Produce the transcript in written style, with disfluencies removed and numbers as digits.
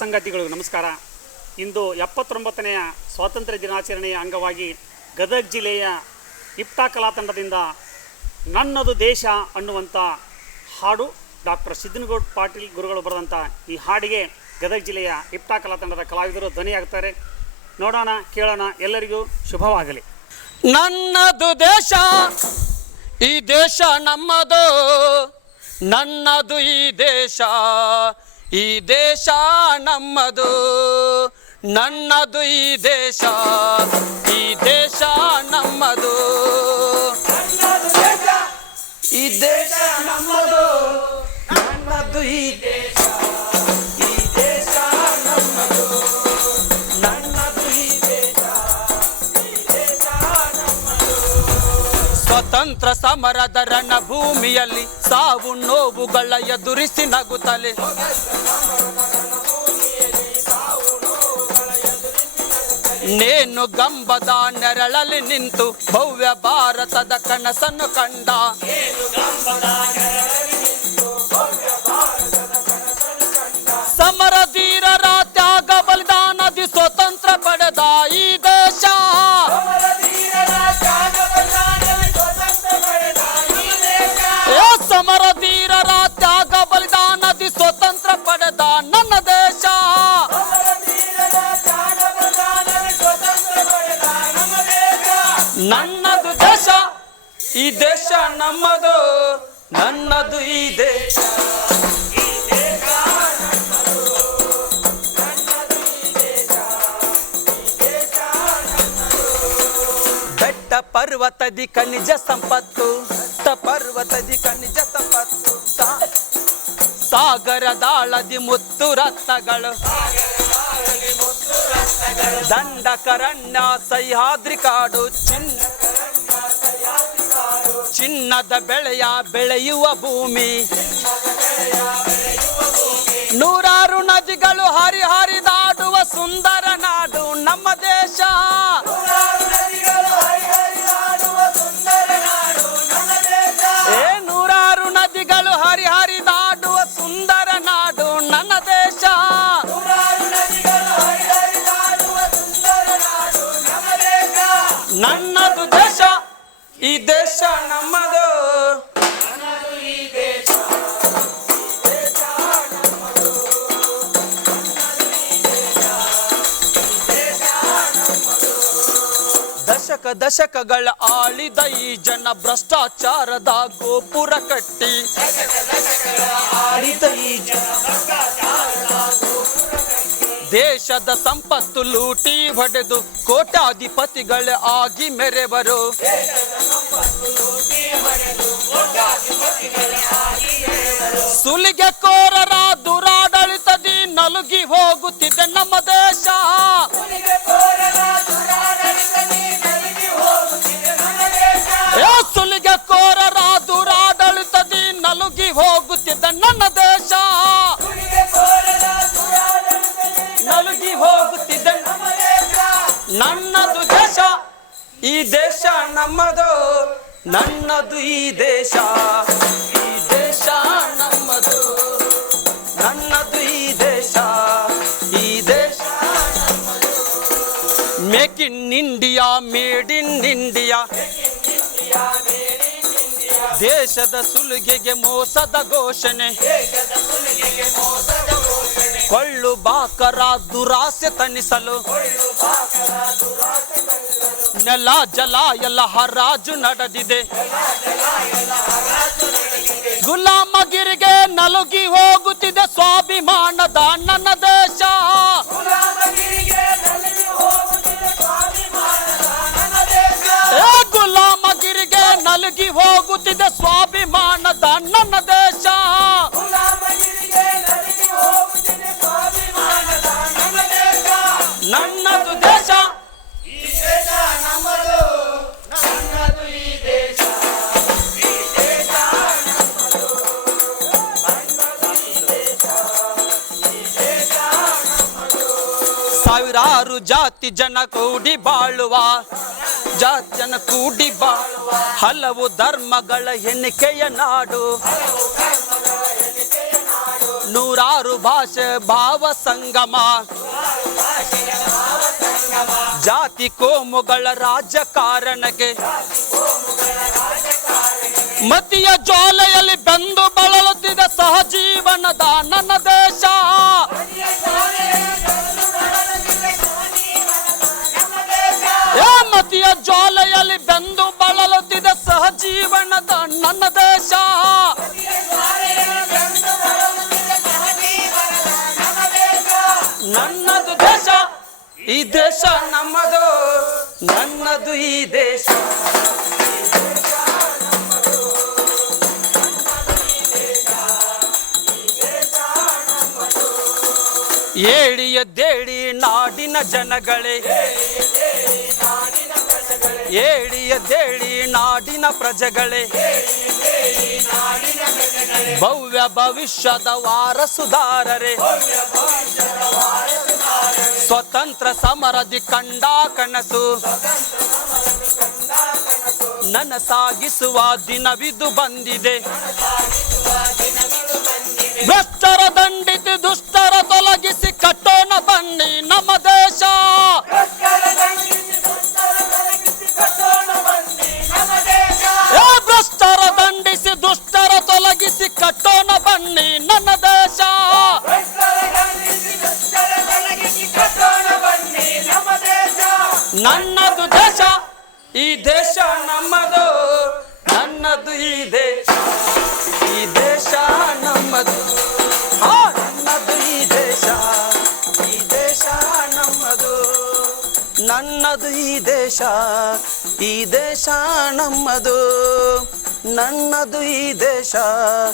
ಸಂಗಾತಿಗಳಿಗೂ ನಮಸ್ಕಾರ. ಇಂದು 79ನೆಯ ಸ್ವಾತಂತ್ರ್ಯ ದಿನಾಚರಣೆಯ ಅಂಗವಾಗಿ ಗದಗ ಜಿಲ್ಲೆಯ ಇಪ್ಟಾ ಕಲಾ ತಂಡದಿಂದ ನನ್ನದು ದೇಶ ಅನ್ನುವಂಥ ಹಾಡು ಡಾಕ್ಟರ್ ಸಿದ್ದನಗೌಡ ಪಾಟೀಲ್ ಗುರುಗಳು ಬರೆದಂಥ ಈ ಹಾಡಿಗೆ ಗದಗ ಜಿಲ್ಲೆಯ ಇಪ್ಟಾ ಕಲಾ ತಂಡದ ಕಲಾವಿದರು ಧ್ವನಿಯಾಗ್ತಾರೆ. ನೋಡೋಣ, ಕೇಳೋಣ. ಎಲ್ಲರಿಗೂ ಶುಭವಾಗಲಿ. ನನ್ನದು ದೇಶ, ಈ ದೇಶ ನಮ್ಮದು. ನನ್ನದು ಈ ದೇಶ, ಈ ದೇಶ ನಮ್ಮದು. ನನ್ನದು ಈ ದೇಶ, ಈ ದೇಶ ನಮ್ಮದು. ಈ ದೇಶ ನಮ್ಮದು. ನನ್ನದು ಈ ದೇಶ, ಈ ದೇಶ ನಮ್ಮದು. ನನ್ನದು ಈ ದೇಶ, ಈ ದೇಶ ನಮ್ಮದು. ಸ್ವತಂತ್ರ ಸಮರದ ರಣಭೂಮಿಯಲ್ಲಿ ಸಾವು ನೋವುಗಳ ಎದುರಿಸಿ ನಗುತ್ತಲೆ ನೇನು ಗಂಬದ ನೆರಳಲ್ಲಿ ನಿಂತು ಭವ್ಯ ಭಾರತದ ಕನಸನ್ನು ಕಂಡ. ಸಮರಧೀರರ ತ್ಯಾಗ ಬಲಿದಾನದಿ ಸ್ವತಂತ್ರ ಪಡೆದ ಈ ದೇಶ. ಸಮರಧೀರರ ತ್ಯಾಗ ಬಲಿದಾನದಿ ಸ್ವತಂತ್ರ ಪಡೆದ ನನ್ನ ದೇಶ. ನನ್ನದು ದೇಶ, ಈ ದೇಶ ನಮ್ಮದು. ನನ್ನದು ಈ ದೇಶ, ಈ ದೇಶ ನಮ್ಮದು. ನನ್ನದು ಈ ದೇಶ, ಈ ದೇಶ ನಮ್ಮದು. ಬೆಟ್ಟ ಪರ್ವತದಿ ಖನಿಜ ಸಂಪತ್ತು, ಪರ್ವತದಿ ಖನಿಜ ಸಂಪತ್ತು. ಸಾಗರದಾಳದಿ ಮುತ್ತು ರತ್ನಗಳು, ದಂಡಕರಣ್ಯ ಸಹ್ಯಾದ್ರಿ ಕಾಡು. ಚಿನ್ನದ ಬೆಳೆಯ ಬೆಳೆಯುವ ಭೂಮಿ. ನೂರಾರು ನದಿಗಳು ಹರಿ ಹರಿದಾಡುವ ಸುಂದರ ನಾಡು ನಮ್ಮ ದೇಶ. ನೂರಾರು ನದಿಗಳು ಹರಿ ಹರಿದಾಡುವ ಸುಂದರ ನಾಡು ನನ್ನ ದೇಶ. ನನ್ನದು ದೇಶ, ಈ ದೇಶ ನಮ್ಮದು. ನನ್ನದು ಈ ದೇಶ, ಈ ದೇಶ ನಮ್ಮದು. ನನ್ನದು ಈ ದೇಶ, ಈ ದೇಶ ನಮ್ಮದು. ದಶಕಗಳ ಆಳಿದ ಈ ಜನ ಭ್ರಷ್ಟಾಚಾರದ ಗೋಪುರ ಕಟ್ಟಿ. ಆಳಿದ ಈ ಜನ ದೇಶದ ಸಂಪತ್ತು ಲೂಟಿ ಹೊಡೆದು ಕೋಟ್ಯಾಧಿಪತಿಗಳೇ ಆಗಿ ಮೆರೆವರು. ಸುಲಿಗೆ ಕೋರರ ದುರಾಡಳಿತದಿ ನಲುಗಿ ಹೋಗುತ್ತಿದೆ ನಮ್ಮ ದೇಶ. ಸುಲಿಗೆ ಕೋರರ ದುರಾಡಳಿತದಿ ನಲುಗಿ ಹೋಗುತ್ತಿದೆ ನನ್ನ ದೇಶ. ನಲುಗಿ ಹೋಗುತ್ತಿದೆ ನನ್ನದು ದೇಶ, ಈ ದೇಶ ನಮ್ಮದು. ನನ್ನದು ಈ ದೇಶ, ಈ ದೇಶ ನಮ್ಮದು. ನನ್ನದು ಈ ದೇಶ, ಈ ದೇಶ ನಮ್ಮದು. Make in India, made in India. ದೇಶದ ಸುಲಿಗೆಗೆ ಮೋಸದ ಘೋಷಣೆ. ಕೊಳ್ಳು ಬಾಕರ ದುರಾಸೆ ತಣಿಸಲು ನೆಲ ಜಲ ಎಲ್ಲ ಹರಾಜು ನಡೆದಿದೆ. ಗುಲಾಮಗಿರಿಗೆ ನಲುಗಿ ಹೋಗುತ್ತಿದೆ ಸ್ವಾಭಿಮಾನದ ನನ್ನ ದೇಶ. ಗುಲಾಮಗಿರಿಗೆ ನಲುಗಿ ಹೋಗುತ್ತಿದೆ ಸ್ವಾಭಿಮಾನದ ನನ್ನ ದೇಶ. ನನ್ನದು ದೇಶ, ಈ ದೇಶ ನಮ್ಮದು. ನನ್ನದು ಈ ದೇಶ, ಈ ದೇಶ ನಮ್ಮದು. ನನ್ನದು ಈ ದೇಶ, ಈ ದೇಶ ನಮ್ಮದು. ಸಾವಿರಾರು ಜಾತಿ ಜನ ಕೂಡಿ ಬಾಳುವ, ಜನ ಕೂಡಿ ಬಾಳುವ ಹಲವು ಧರ್ಮಗಳ ಎಣಿಕೆಯ ನಾಡು. ನೂರಾರು ಭಾಷೆ ಭಾವ ಸಂಗಮ, ಜಾತಿ ಕೋಮುಗಳ ರಾಜಕಾರಣಕ್ಕೆ ಮತಿಯ ಜ್ವಾಲೆಯಲ್ಲಿ ಬೆಂದು ಬಳಲುತ್ತಿದೆ ಸಹಜೀವನದ ನನ್ನ ದೇಶ. ಮತಿಯ ಜ್ವಾಲೆಯಲ್ಲಿ ಬೆಂದು ಬಳಲುತ್ತಿದೆ ಸಹಜೀವನದ ನನ್ನ ದೇಶ. ನನ್ನದು ದೇಶ, ಈ ದೇಶ ನಮ್ಮದು, ನನ್ನದು ಈ ದೇಶ. ಏಳಿ ಎದ್ದೇಳಿ ನಾಡಿನ ಜನಗಳೇ, ಏಳಿ ಎದ್ದೇಳಿ ನಾಡಿನ ಪ್ರಜೆಗಳೇ, ಭವ್ಯ ಭವಿಷ್ಯದ ವಾರಸುದಾರರೇ, ಸ್ವತಂತ್ರ ಸಮರದಿ ಕಂಡ ಕನಸು ನನಸಾಗಿಸುವ ದಿನವಿದು ಬಂದಿದೆ. ಭ್ರಷ್ಟರ ದಂಡಿಸಿ ದುಷ್ಟರ ತೊಲಗಿಸಿ ಕಟ್ಟೋಣ ಬನ್ನಿ ನಮ್ಮ ದೇಶ. ಭ್ರಷ್ಟರ ದಂಡಿಸಿ ದುಷ್ಟರ ತೊಲಗಿಸಿ ಕಟ್ಟೋಣ ಬನ್ನಿ ನನ್ನ ದೇಶ. ನನ್ನದು ದೇಶ, ಈ ದೇಶ ನಮ್ಮದು, ನನ್ನದು ಈ ದೇಶ, ಈ ದೇಶ ನಮ್ಮದು. ನನ್ನದು ಈ ದೇಶ, ಈ ದೇಶ ನಮ್ಮದು, ನನ್ನದು ಈ ದೇಶ, ಈ ದೇಶ ನಮ್ಮದು, ನನ್ನದು ಈ ದೇಶ,